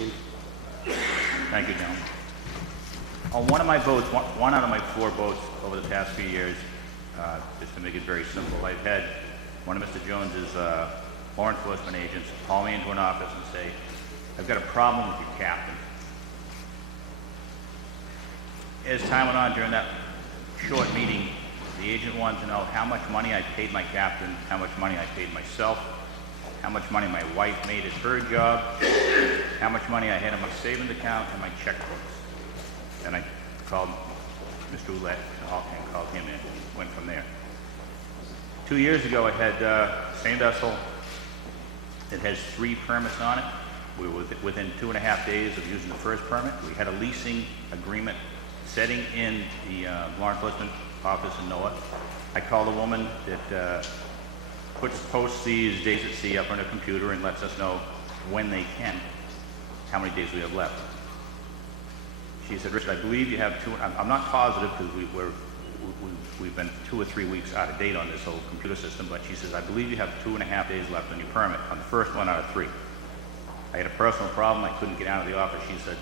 proceed. Thank you, gentlemen. On one of my boats, one out of my 4 boats over the past few years, just to make it very simple, I've had one of Mr. Jones's law enforcement agents call me into an office and say, I've got a problem with your captain. As time went on during that short meeting, the agent wanted to know how much money I paid my captain, how much money I paid myself, how much money my wife made at her job, how much money I had in my savings account and my checkbooks. And I called Mr. Ouellette and called him in and went from there. 2 years ago, I had the same vessel. It has 3 permits on it. We were within 2.5 days of using the first permit. We had a leasing agreement setting in the law enforcement office in NOAA. I called a woman that posts these days at sea up on a computer and lets us know when they can, how many days we have left. She said, Richard, I believe you have 2, I'm not positive because we've been 2 or 3 weeks out of date on this whole computer system, but she says, I believe you have 2.5 days left on your permit, on the first one out of 3. I had a personal problem, I couldn't get out of the office. She said,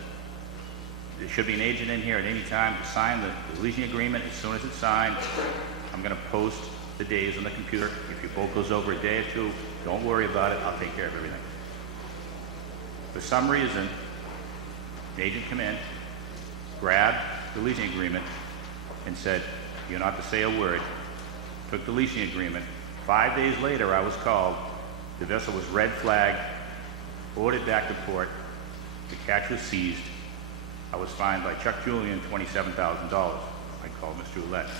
there should be an agent in here at any time to sign the leasing agreement. As soon as it's signed, I'm going to post the days on the computer. If your boat goes over a day or 2, don't worry about it, I'll take care of everything. For some reason, the agent came in, grabbed the leasing agreement and said, you're not to say a word, took the leasing agreement. 5 days later, I was called. The vessel was red flagged, ordered back to port. The catch was seized. I was fined by Chuck Julian $27,000. I called Mr. Ouellette.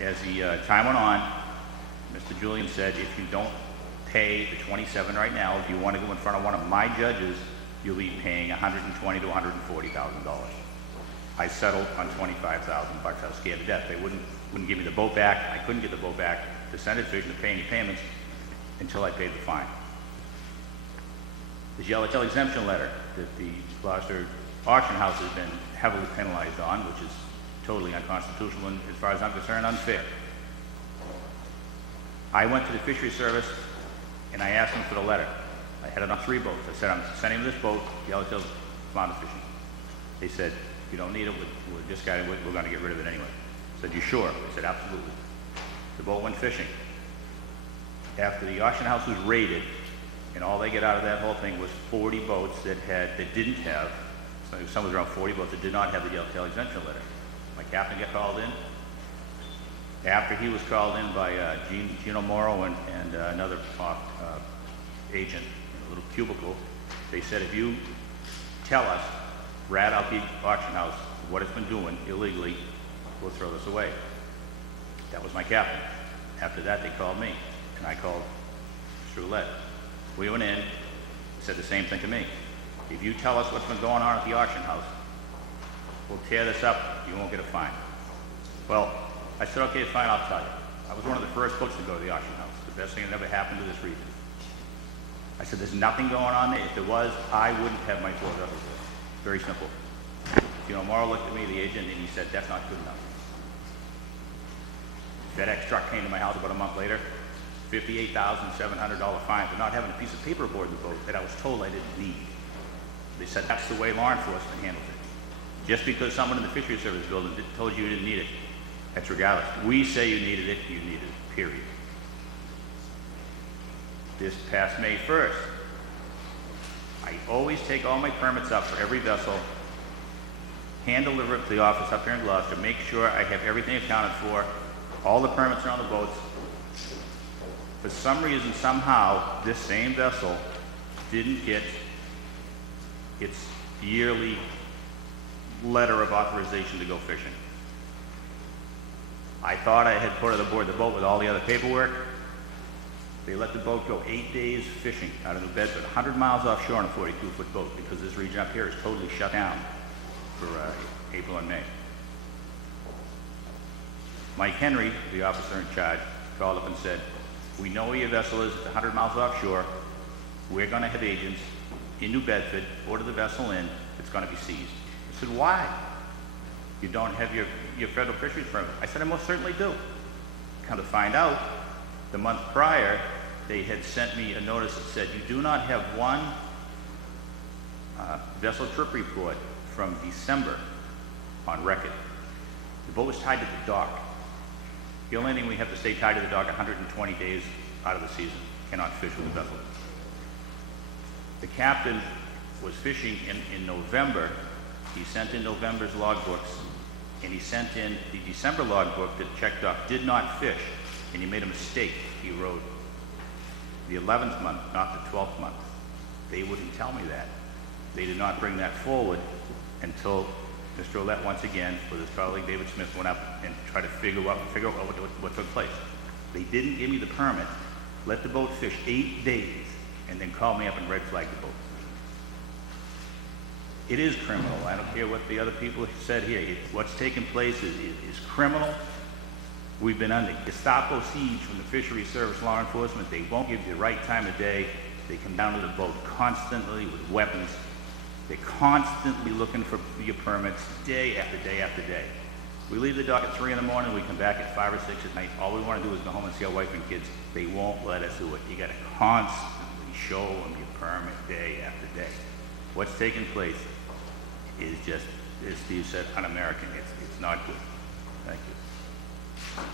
As the time went on, Mr. Julian said, if you don't pay the $27,000 right now, if you want to go in front of one of my judges, you'll be paying $120,000 to $140,000. I settled on $25,000. I was scared to death. They wouldn't give me the boat back. I couldn't get the boat back to send it to pay any payments until I paid the fine. This yellow tail exemption letter that the Gloucester auction house has been heavily penalized on, which is totally unconstitutional and, as far as I'm concerned, unfair. I went to the fishery service and I asked them for the letter. I had it on 3 boats. I said, I'm sending this boat, yellowtail flounder fishing. They said, you don't need it, we're discarding it, we're going to get rid of it anyway. I said, you sure? I said, absolutely. The boat went fishing. After the auction house was raided, and all they get out of that whole thing was 40 boats that didn't have, so some was around 40 boats that did not have the yellowtail exemption letter. My captain got called in. After he was called in by Gino Morrow and another agent in a little cubicle, they said, if you tell us, rat out the auction house, what it's been doing illegally, we'll throw this away. That was my captain. After that, they called me, and I called Mr. Ouellette. We went in, said the same thing to me. If you tell us what's been going on at the auction house, we'll tear this up, you won't get a fine. Well, I said, okay, fine, I'll tell you. I was one of the first boats to go to the auction house. The best thing that ever happened to this region. I said, there's nothing going on there. If there was, I wouldn't have my 4 vessels there. Very simple. You know, Morrow looked at me, the agent, and he said, that's not good enough. FedEx truck came to my house about a month later, $58,700 fine for not having a piece of paper aboard the boat that I was told I didn't need. They said that's the way law enforcement handles it. Just because someone in the fishery service building told you didn't need it, that's regardless. We say you needed it, you needed it, period. This past May 1st, I always take all my permits up for every vessel, hand deliver it to the office up here in Gloucester, make sure I have everything accounted for, all the permits are on the boats. For some reason, somehow, this same vessel didn't get its yearly letter of authorization to go fishing. I thought I had put it aboard the boat with all the other paperwork. They let the boat go 8 days fishing out of New Bedford, 100 miles offshore on a 42-foot boat, because this region up here is totally shut down for April and May. Mike Henry, the officer in charge, called up and said, we know where your vessel is, it's 100 miles offshore. We're going to have agents in New Bedford order the vessel in, it's going to be seized. I said, why? You don't have your federal fisheries permit. I said, I most certainly do. Come to find out, the month prior, they had sent me a notice that said, you do not have one Vessel trip report from December on record. The boat was tied to the dock. The only thing we have to stay tied to the dock 120 days out of the season. Cannot fish with the vessel. The captain was fishing in November. He sent in November's logbooks, and he sent in the December logbook that checked off did not fish, and he made a mistake. He wrote the 11th month, not the 12th month. They wouldn't tell me that. They did not bring that forward until Mr. Ouellette, once again, with his colleague David Smith, went up and tried to figure out what took place. They didn't give me the permit, let the boat fish 8 days, and then call me up and red flag the boat. It is criminal. I don't care what the other people said here. What's taken place is criminal. We've been under Gestapo siege from the Fisheries Service law enforcement. They won't give you the right time of day. They come down to the boat constantly with weapons. They're constantly looking for your permits day after day after day. We leave the dock at 3 in the morning, we come back at 5 or 6 at night. All we want to do is go home and see our wife and kids. They won't let us do it. You got to constantly show them your permit day after day. What's taking place is just, as Steve said, un-American. It's not good. Thank you.